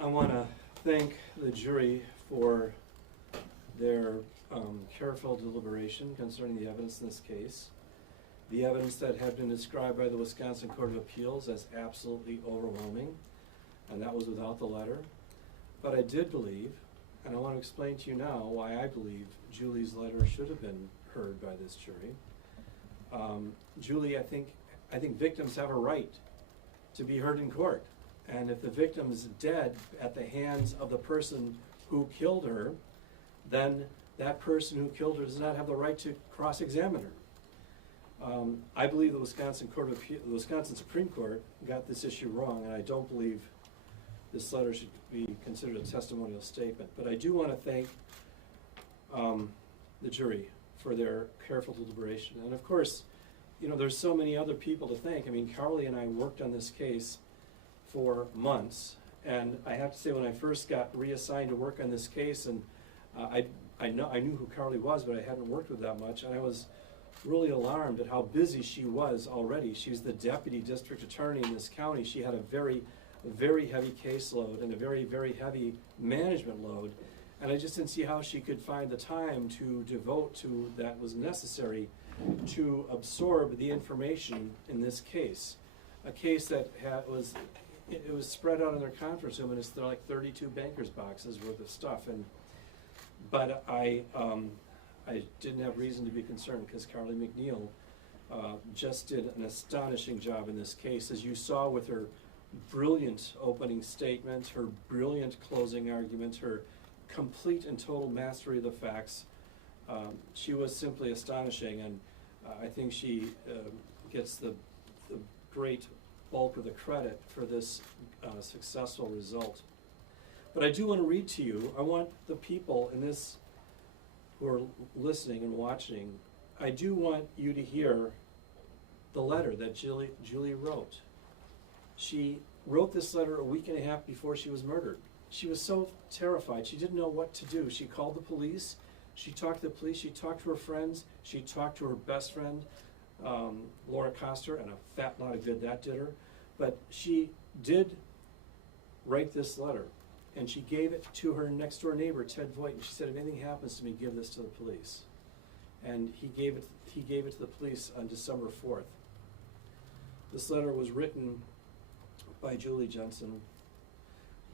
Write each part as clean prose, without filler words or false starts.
I want to thank the jury for their careful deliberation concerning the evidence in this case. The evidence that had been described by the Wisconsin Court of Appeals as absolutely overwhelming, and that was without the letter. But I did believe, and I want to explain to you now why I believe Julie's letter should have been heard by this jury. Julie, I think victims have a right to be heard in court. And if the victim is dead at the hands of the person who killed her, then that person who killed her does not have the right to cross-examine her. I believe the Wisconsin Supreme Court got this issue wrong, and I don't believe this letter should be considered a testimonial statement. But I do want to thank the jury for their careful deliberation. And of course, you know, there's so many other people to thank. I mean, Carly and I worked on this case for months, and I have to say, when I first got reassigned to work on this case, and I knew who Carly was, but I hadn't worked with that much, and I was really alarmed at how busy she was already. She's the deputy district attorney in this county. She had a very, very heavy caseload and a very, very heavy management load, and I just didn't see how she could find the time to devote to that was necessary to absorb the information in this case. A case that was spread out in their conference room, and it's like 32 bankers' boxes worth of stuff. But I didn't have reason to be concerned because Carly McNeil just did an astonishing job in this case, as you saw with her brilliant opening statement, her brilliant closing argument, her complete and total mastery of the facts. She was simply astonishing, and I think she gets the great bulk of the credit for this successful result. But I do want to read to you, I want the people in this who are listening and watching, I do want you to hear the letter that Julie wrote. She wrote this letter a week and a half before she was murdered. She was so terrified, she didn't know what to do. She called the police, she talked to the police, she talked to her friends, she talked to her best friend, Laura Koster, and a fat lot of good that did her. But she did write this letter, and she gave it to her next door neighbor, Ted Voigt, and she said, if anything happens to me, give this to the police. And he gave it to the police on December 4th. This letter was written by Julie Jensen.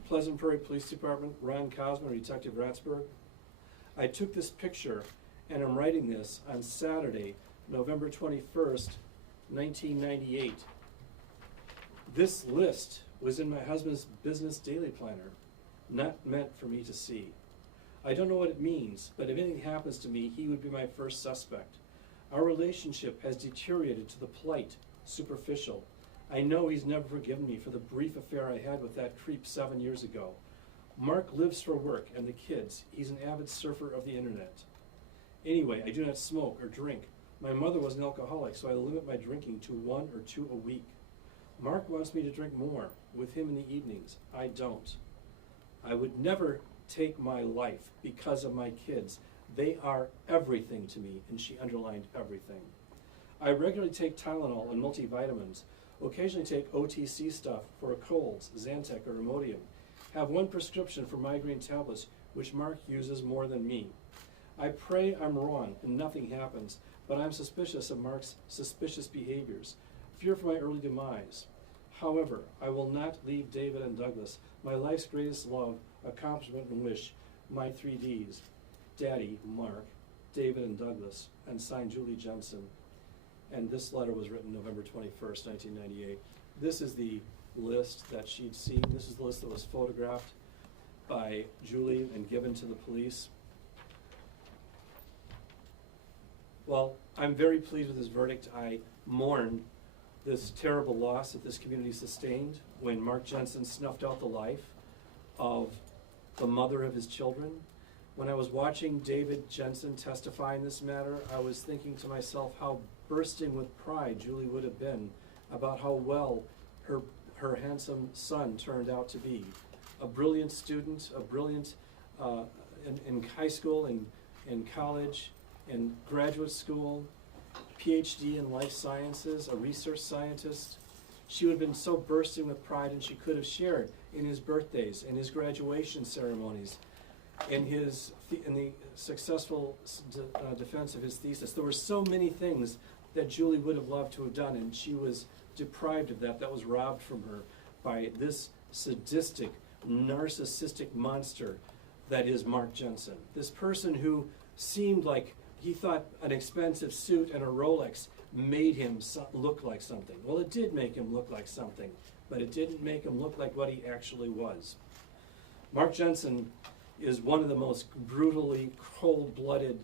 Pleasant Prairie Police Department, Ron Cosman, Detective Ratsburg. I took this picture, and I'm writing this on Saturday, November 21st, 1998. This list was in my husband's business daily planner, not meant for me to see. I don't know what it means, but if anything happens to me, he would be my first suspect. Our relationship has deteriorated to the polite, superficial. I know he's never forgiven me for the brief affair I had with that creep 7 years ago. Mark lives for work and the kids. He's an avid surfer of the internet. Anyway, I do not smoke or drink. My mother was an alcoholic, so I limit my drinking to 1 or 2 a week. Mark wants me to drink more with him in the evenings. I don't. I would never take my life because of my kids. They are everything to me, and she underlined everything. I regularly take Tylenol and multivitamins, occasionally take OTC stuff for colds, Zantac or Imodium. Have 1 prescription for migraine tablets, which Mark uses more than me. I pray I'm wrong and nothing happens, but I'm suspicious of Mark's suspicious behaviors, fear for my early demise. However, I will not leave David and Douglas, my life's greatest love, accomplishment, and wish, my 3 Ds, Daddy, Mark, David, and Douglas, and signed Julie Jensen. And this letter was written November 21st, 1998. This is the list that she'd seen. This is the list that was photographed by Julie and given to the police. Well, I'm very pleased with this verdict. I mourn this terrible loss that this community sustained when Mark Jensen snuffed out the life of the mother of his children. When I was watching David Jensen testify in this matter, I was thinking to myself how bursting with pride Julie would have been about how well her handsome son turned out to be. A brilliant student, a brilliant in high school and in college, in graduate school, PhD in life sciences, a research scientist, she would have been so bursting with pride, and she could have shared in his birthdays, in his graduation ceremonies, in the successful defense of his thesis. There were so many things that Julie would have loved to have done, and she was deprived of that. That was robbed from her by this sadistic, narcissistic monster that is Mark Jensen. This person who seemed like he thought an expensive suit and a Rolex made him look like something. Well, it did make him look like something, but it didn't make him look like what he actually was. Mark Jensen is one of the most brutally cold-blooded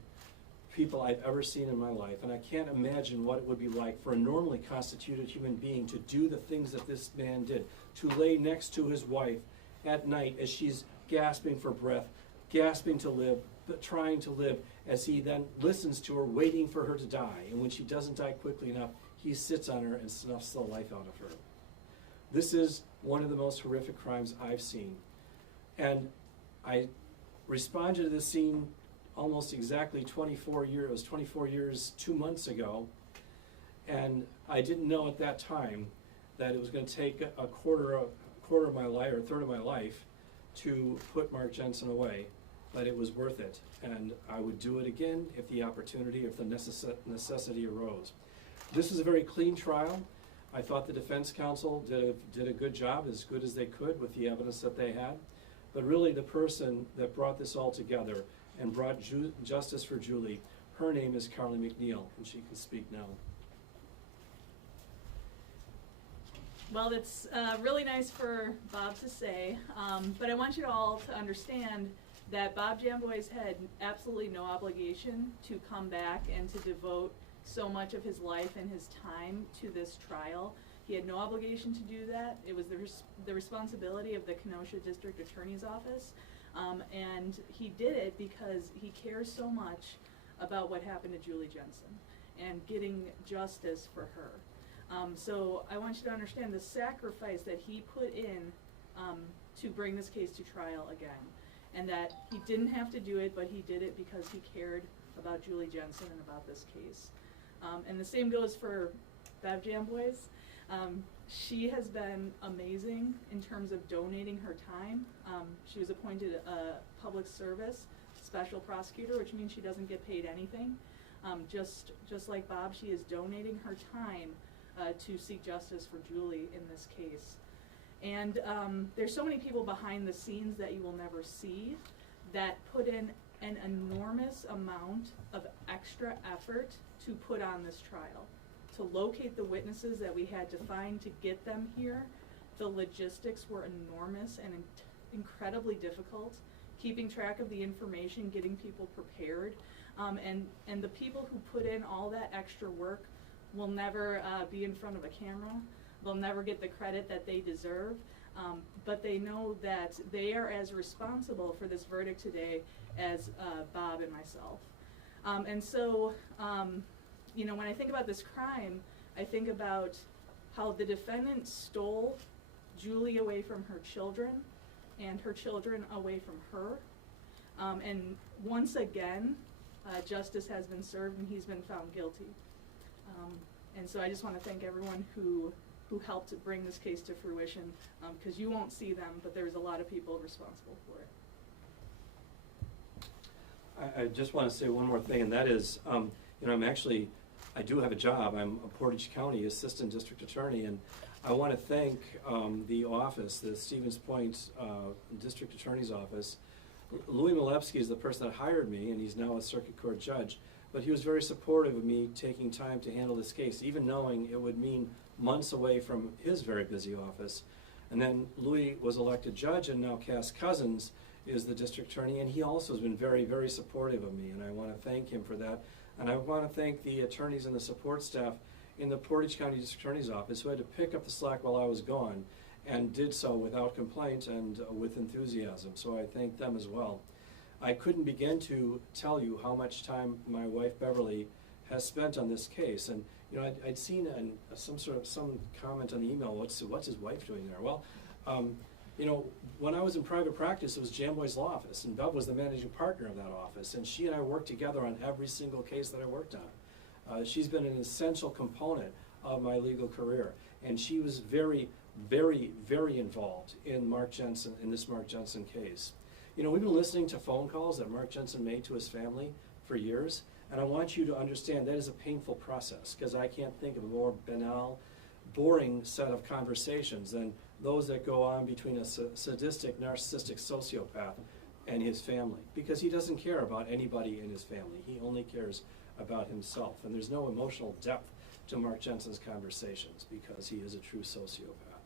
people I've ever seen in my life, and I can't imagine what it would be like for a normally constituted human being to do the things that this man did, to lay next to his wife at night as she's gasping for breath, gasping to live, but trying to live, as he then listens to her, waiting for her to die, and when she doesn't die quickly enough, he sits on her and snuffs the life out of her. This is one of the most horrific crimes I've seen, and I responded to this scene almost exactly 24 years, 2 months ago, and I didn't know at that time that it was going to take a quarter of my life, or a third of my life, to put Mark Jensen away, but it was worth it, and I would do it again if the opportunity, if the necessity arose. This is a very clean trial. I thought the defense counsel did a good job, as good as they could with the evidence that they had, but really the person that brought this all together and brought justice for Julie, her name is Carly McNeil, and she can speak now. Well, it's really nice for Bob to say, but I want you all to understand that Bob Jamboy's had absolutely no obligation to come back and to devote so much of his life and his time to this trial. He had no obligation to do that. It was the responsibility of the Kenosha District Attorney's Office, and he did it because he cares so much about what happened to Julie Jensen and getting justice for her. So I want you to understand the sacrifice that he put in to bring this case to trial again, and that he didn't have to do it, but he did it because he cared about Julie Jensen and about this case. And the same goes for Bev Jamboys. She has been amazing in terms of donating her time. She was appointed a public service special prosecutor, which means she doesn't get paid anything. Just like Bob, she is donating her time to seek justice for Julie in this case. And there's so many people behind the scenes that you will never see that put in an enormous amount of extra effort to put on this trial, to locate the witnesses that we had to find to get them here. The logistics were enormous and incredibly difficult, keeping track of the information, getting people prepared, and the people who put in all that extra work will never be in front of a camera. They'll never get the credit that they deserve, but they know that they are as responsible for this verdict today as Bob and myself. And so, you know, when I think about this crime, I think about how the defendant stole Julie away from her children and her children away from her. And once again, justice has been served and he's been found guilty. And so I just want to thank everyone who helped bring this case to fruition, because you won't see them, but there's a lot of people responsible for it. I just want to say one more thing, and that is, you know, I do have a job. I'm a Portage County Assistant District Attorney, and I want to thank the office, the Stevens Point District Attorney's Office. Louis Milewski is the person that hired me, and he's now a circuit court judge, but he was very supportive of me taking time to handle this case, even knowing it would mean months away from his very busy office. And then Louis was elected judge, and now Cass Cousins is the district attorney, and he also has been very, very supportive of me, and I want to thank him for that. And I want to thank the attorneys and the support staff in the Portage County District Attorney's Office who had to pick up the slack while I was gone, and did so without complaint and with enthusiasm, so I thank them as well. I couldn't begin to tell you how much time my wife Beverly has spent on this case, and you know, I'd seen some comment on the email, what's his wife doing there? Well, you know, when I was in private practice, it was Jamboy's law office, and Bev was the managing partner of that office, and she and I worked together on every single case that I worked on. She's been an essential component of my legal career. and she was very, very, very involved in this Mark Jensen case. You know, we've been listening to phone calls that Mark Jensen made to his family for years, and I want you to understand that is a painful process, because I can't think of a more banal, boring set of conversations than those that go on between a sadistic, narcissistic sociopath and his family, because he doesn't care about anybody in his family. He only cares about himself, and there's no emotional depth to Mark Jensen's conversations because he is a true sociopath.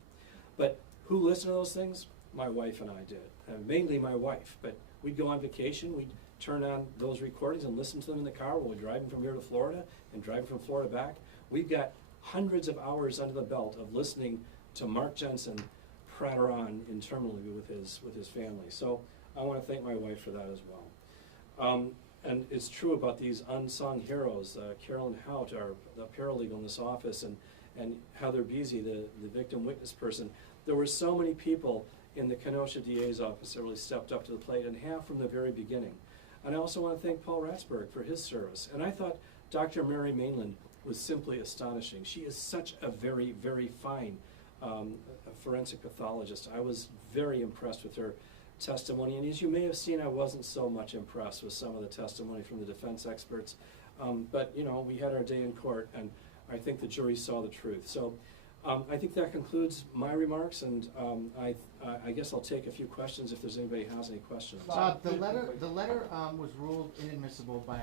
But who listened to those things? My wife and I did, mainly my wife. But we'd go on vacation, we'd turn on those recordings and listen to them in the car while we're driving from here to Florida and driving from Florida back. We've got hundreds of hours under the belt of listening to Mark Jensen pratter on internally with his family. So I want to thank my wife for that as well. And it's true about these unsung heroes, Carolyn Hout, the paralegal in this office, and Heather Beasy, the victim witness person. There were so many people in the Kenosha DA's office that really stepped up to the plate, and have from the very beginning. And I also want to thank Paul Ratzberg for his service. And I thought Dr. Mary Mainland was simply astonishing. She is such a very, very fine forensic pathologist. I was very impressed with her testimony, and as you may have seen, I wasn't so much impressed with some of the testimony from the defense experts. But you know, we had our day in court, and I think the jury saw the truth. So I think that concludes my remarks, and I guess I'll take a few questions if there's anybody who has any questions. The letter was ruled inadmissible by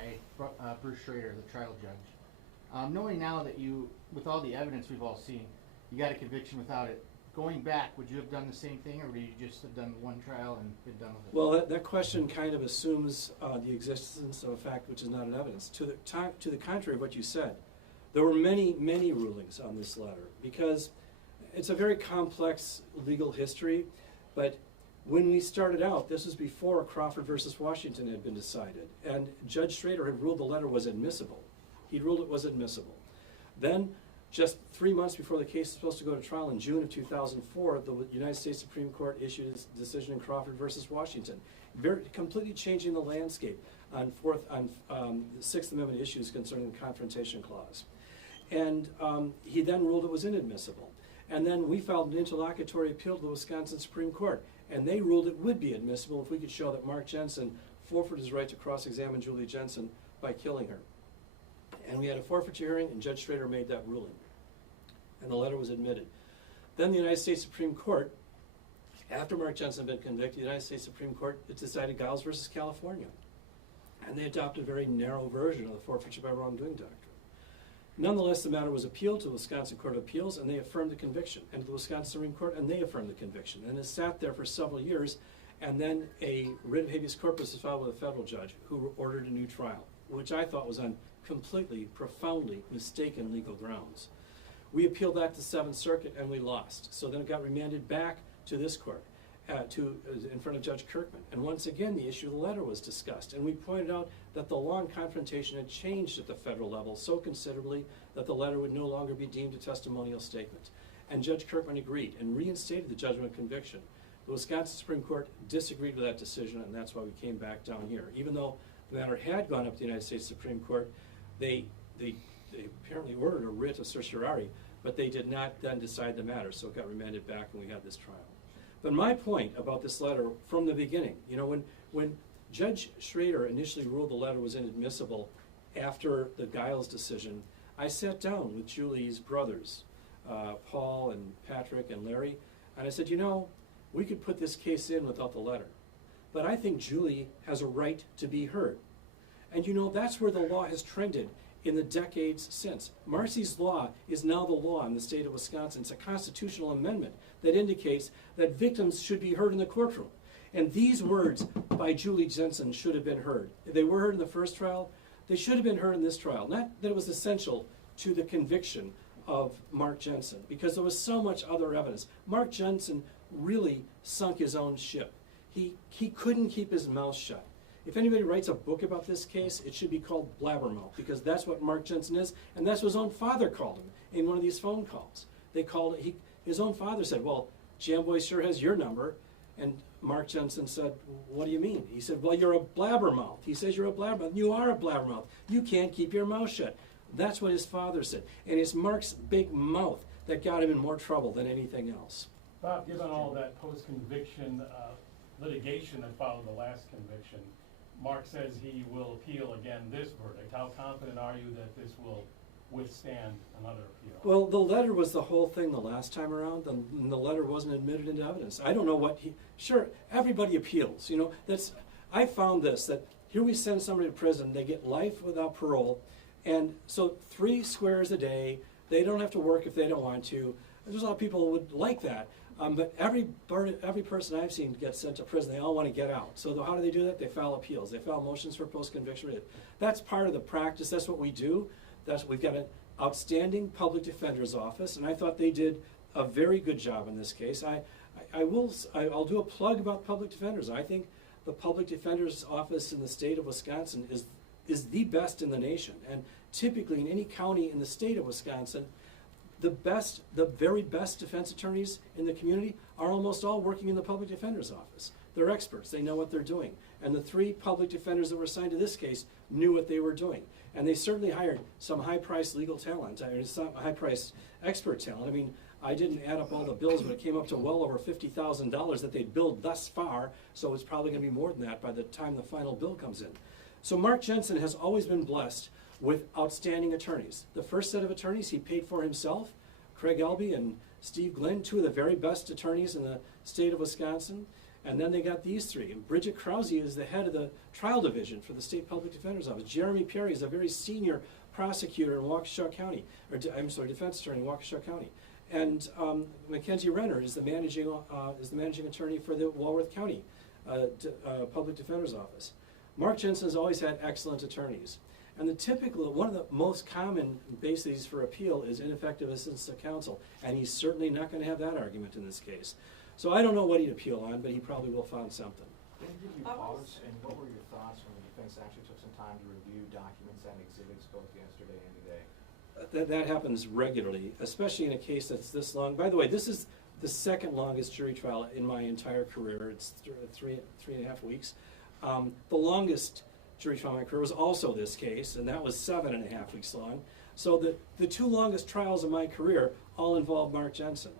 Bruce Schrader, the trial judge. Knowing now that you, with all the evidence we've all seen, you got a conviction without it. Going back, would you have done the same thing, or would you just have done one trial and been done with it? Well, that question kind of assumes the existence of a fact which is not an evidence. To the contrary of what you said, there were many, many rulings on this letter, because it's a very complex legal history. But when we started out, this was before Crawford versus Washington had been decided, and Judge Schrader had ruled the letter was admissible. He ruled it was admissible. Then, just 3 months before the case was supposed to go to trial in June of 2004, the United States Supreme Court issued its decision in Crawford versus Washington, completely changing the landscape on Sixth Amendment issues concerning the Confrontation Clause. And he then ruled it was inadmissible. And then we filed an interlocutory appeal to the Wisconsin Supreme Court, and they ruled it would be admissible if we could show that Mark Jensen forfeited his right to cross-examine Julie Jensen by killing her. And we had a forfeiture hearing, and Judge Schrader made that ruling, and the letter was admitted. Then the United States Supreme Court, after Mark Jensen had been convicted, the United States Supreme Court decided Giles versus California, and they adopted a very narrow version of the forfeiture by wrongdoing doctrine. Nonetheless, the matter was appealed to the Wisconsin Court of Appeals, and they affirmed the conviction, and to the Wisconsin Supreme Court, and they affirmed the conviction. And it sat there for several years, and then a writ of habeas corpus was filed with a federal judge who ordered a new trial, which I thought was on completely, profoundly mistaken legal grounds. We appealed that to the Seventh Circuit, and we lost. So then it got remanded back to this court, in front of Judge Kirkman. And once again, the issue of the letter was discussed. And we pointed out that the law on confrontation had changed at the federal level so considerably that the letter would no longer be deemed a testimonial statement. And Judge Kirkman agreed and reinstated the judgment of conviction. The Wisconsin Supreme Court disagreed with that decision, and that's why we came back down here. Even though the matter had gone up to the United States Supreme Court, they apparently ordered a writ of certiorari, but they did not then decide the matter, so it got remanded back and we had this trial. But my point about this letter from the beginning, you know, when Judge Schrader initially ruled the letter was inadmissible after the Giles decision, I sat down with Julie's brothers, Paul and Patrick and Larry, and I said, you know, we could put this case in without the letter, but I think Julie has a right to be heard. And you know, that's where the law has trended in the decades since. Marcy's Law is now the law in the state of Wisconsin. It's a constitutional amendment that indicates that victims should be heard in the courtroom. And these words by Julie Jensen should have been heard. If they were heard in the first trial, they should have been heard in this trial. Not that it was essential to the conviction of Mark Jensen, because there was so much other evidence. Mark Jensen really sunk his own ship. He couldn't keep his mouth shut. If anybody writes a book about this case, it should be called Blabbermouth, because that's what Mark Jensen is, and that's what his own father called him in one of these phone calls. They called it, his own father said, well, Jamboy sure has your number, and Mark Jensen said, what do you mean? He said, well, you're a blabbermouth. He says you're a blabbermouth. You are a blabbermouth. You can't keep your mouth shut. That's what his father said. And it's Mark's big mouth that got him in more trouble than anything else. Bob, given all that post-conviction litigation that followed the last conviction, Mark says he will appeal again this verdict. How confident are you that this will withstand another appeal? Well, the letter was the whole thing the last time around. The letter wasn't admitted into evidence. I don't know what sure, everybody appeals, you know, I found this, that here we send somebody to prison, they get life without parole, and so 3 squares a day, they don't have to work if they don't want to. There's a lot of people who would like that. But every person I've seen get sent to prison, they all want to get out. So how do they do that? They file appeals. They file motions for post-conviction relief. That's part of the practice. That's what we do. We've got an outstanding public defender's office, and I thought they did a very good job in this case. I'll do a plug about public defenders. I think the public defender's office in the state of Wisconsin is the best in the nation. And typically in any county in the state of Wisconsin, the very best defense attorneys in the community are almost all working in the public defender's office. They're experts, they know what they're doing. And the 3 public defenders that were assigned to this case knew what they were doing. And they certainly hired some high-priced legal talent, some high-priced expert talent. I mean, I didn't add up all the bills, but it came up to well over $50,000 that they'd billed thus far, so it's probably gonna be more than that by the time the final bill comes in. So Mark Jensen has always been blessed with outstanding attorneys. The first set of attorneys he paid for himself, Craig Elby and Steve Glenn, 2 of the very best attorneys in the state of Wisconsin. And then they got these 3. And Bridget Krause is the head of the trial division for the state public defender's office. Jeremy Perry is a very senior prosecutor in Waukesha County, defense attorney in Waukesha County. And Mackenzie Renner is the managing attorney for the Walworth County public defender's office. Mark Jensen has always had excellent attorneys. And one of the most common bases for appeal is ineffective assistance to counsel, and he's certainly not going to have that argument in this case. So I don't know what he'd appeal on, but he probably will find something. Did it give you pause, and what were your thoughts when the defense actually took some time to review documents and exhibits both yesterday and today? That happens regularly, especially in a case that's this long. By the way, this is the second longest jury trial in my entire career. It's 3.5 weeks. The longest jury trial in my career was also this case, and that was 7.5 weeks long. So the 2 longest trials of my career all involve Mark Jensen.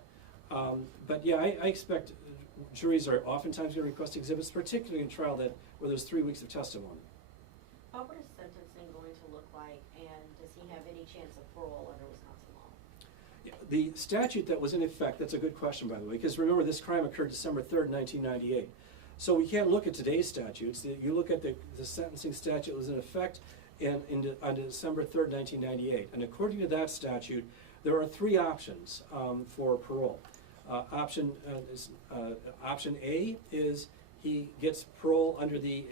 But yeah, I expect juries are oftentimes going to request exhibits, particularly in trial where there's 3 weeks of testimony. What is sentencing going to look like, and does he have any chance of parole under Wisconsin law? Yeah, the statute that was in effect, that's a good question, by the way, because remember this crime occurred December 3rd, 1998. So we can't look at today's statutes. You look at the sentencing statute that was in effect on December 3rd, 1998. And according to that statute, there are 3 options for parole. Option A is he gets parole under the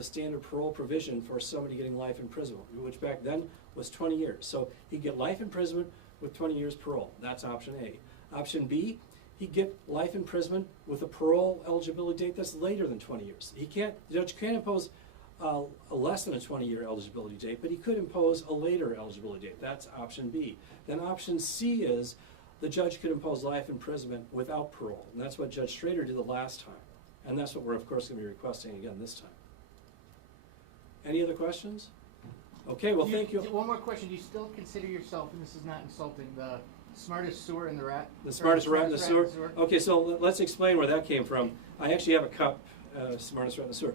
standard parole provision for somebody getting life imprisonment, which back then was 20 years. So he'd get life imprisonment with 20 years parole. That's option A. Option B, he'd get life imprisonment with a parole eligibility date that's later than 20 years. The judge can't impose a less than a 20-year eligibility date, but he could impose a later eligibility date. That's option B. Then option C is the judge could impose life imprisonment without parole, and that's what Judge Schrader did the last time. And that's what we're, of course, going to be requesting again this time. Any other questions? Okay, well, thank you. One more question. Do you still consider yourself, and this is not insulting, the smartest sewer in the rat? The smartest rat in the sewer? Okay, so let's explain where that came from. I actually have a cup, smartest rat in the sewer.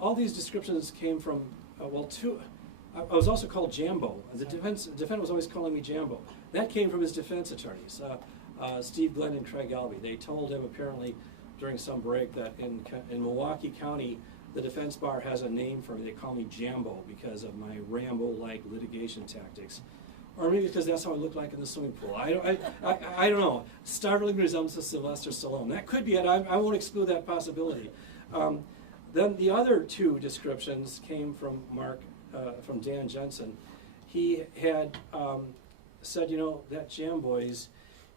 All these descriptions came from, I was also called Jambo. The defendant was always calling me Jambo. That came from his defense attorneys, Steve Glenn and Craig Albee. They told him apparently during some break that in Milwaukee County, the defense bar has a name for me. They call me Jambo because of my Rambo-like litigation tactics. Or maybe because that's how I look like in the swimming pool. I don't know. Startling resemblance to Sylvester Stallone. That could be it. I won't exclude that possibility. Then the other 2 descriptions came from from Dan Jensen. He had said, you know, that Jamboys,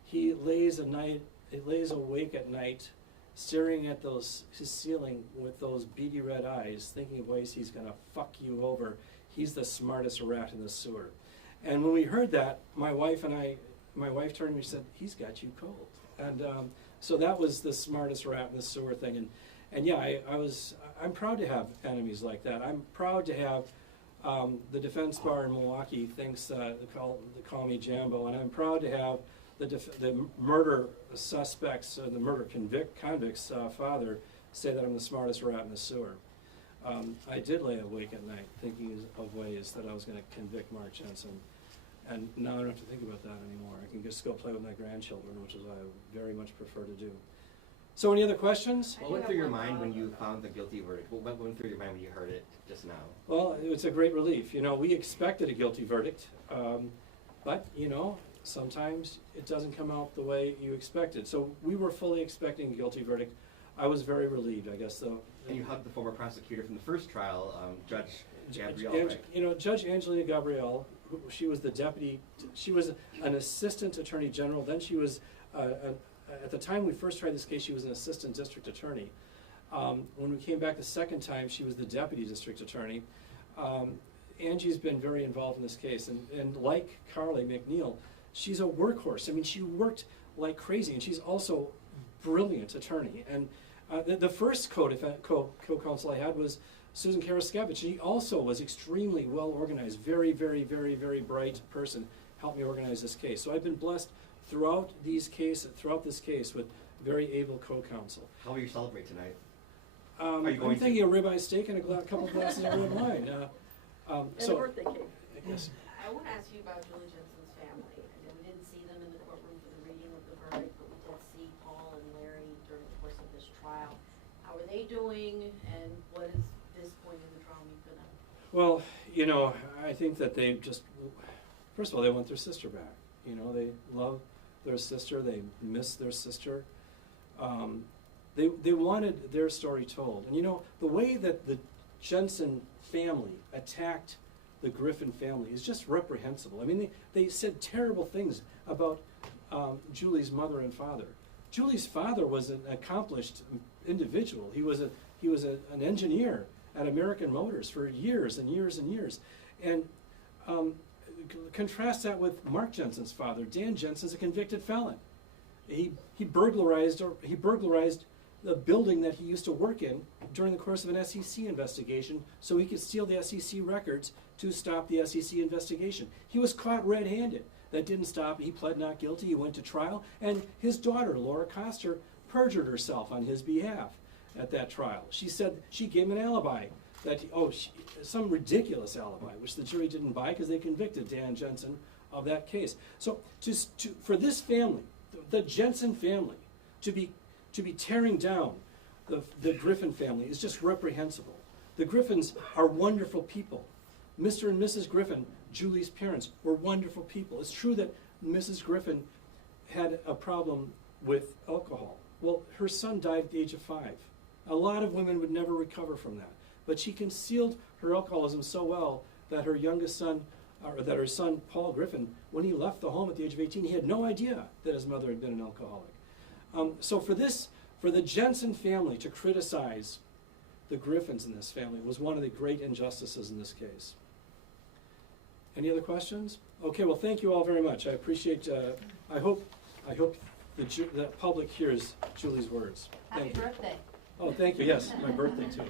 he lays awake at night, staring at his ceiling with those beady red eyes, thinking of ways he's going to fuck you over. He's the smartest rat in the sewer. And when we heard that, my wife turned to me and said, he's got you cold. And so that was the smartest rat in the sewer thing. And yeah, I'm proud to have enemies like that. I'm proud to have The defense bar in Milwaukee thinks they call me Jambo, and I'm proud to have the murder suspect's, the murder convict's father say that I'm the smartest rat in the sewer. I did lay awake at night thinking of ways that I was going to convict Mark Jensen, and now I don't have to think about that anymore. I can just go play with my grandchildren, which is what I very much prefer to do. So any other questions? What went through your mind when you found the guilty verdict? What went through your mind when you heard it just now? Well, it's a great relief. You know, we expected a guilty verdict, but, you know, sometimes it doesn't come out the way you expected. So we were fully expecting a guilty verdict. I was very relieved, I guess, though. And you hugged the former prosecutor from the first trial, Judge Gabrielle, right? You know, Judge Angelina Gabrielle, she was the deputy, she was an assistant attorney general, then she was, at the time we first tried this case, she was an assistant district attorney. When we came back the second time, she was the deputy district attorney. Angie's been very involved in this case, and like Carly McNeil, she's a workhorse. I mean, she worked like crazy, and she's also a brilliant attorney. And the first co-counsel I had was Susan Karaskevich. She also was extremely well organized, very, very, very, very bright person, helped me organize this case. So I've been blessed throughout this case with very able co-counsel. How will you celebrate tonight? I'm thinking a ribeye steak and a couple glasses of red wine. And a birthday cake. Yes. I want to ask you about Julie Jensen's family. I know we didn't see them in the courtroom for the reading of the verdict, but we did see Paul and Larry during the course of this trial. How are they doing, and what is this point in the trial mean for them? Well, you know, I think that they just, first of all, they want their sister back. You know, they love their sister, they miss their sister. They wanted their story told. And you know, the way that the Jensen family attacked the Griffin family is just reprehensible. I mean, they said terrible things about Julie's mother and father. Julie's father was an accomplished individual. He was an engineer at American Motors for years and years and years. And contrast that with Mark Jensen's father. Dan Jensen's a convicted felon. He burglarized the building that he used to work in during the course of an SEC investigation so he could steal the SEC records to stop the SEC investigation. He was caught red-handed. That didn't stop. He pled not guilty. He went to trial. And his daughter, Laura Koster, perjured herself on his behalf at that trial. She said she gave him an alibi, some ridiculous alibi, which the jury didn't buy because they convicted Dan Jensen of that case. So for this family, the Jensen family, to be tearing down the Griffin family is just reprehensible. The Griffins are wonderful people. Mr. and Mrs. Griffin, Julie's parents, were wonderful people. It's true that Mrs. Griffin had a problem with alcohol. Well, her son died at the age of 5. A lot of women would never recover from that. But she concealed her alcoholism so well that her youngest son, or that her son, Paul Griffin, when he left the home at the age of 18, he had no idea that his mother had been an alcoholic. So for the Jensen family to criticize the Griffins in this family was one of the great injustices in this case. Any other questions? Okay, well, thank you all very much. I appreciate, I hope the public hears Julie's words. Happy birthday. Oh, thank you. Yes, my birthday too.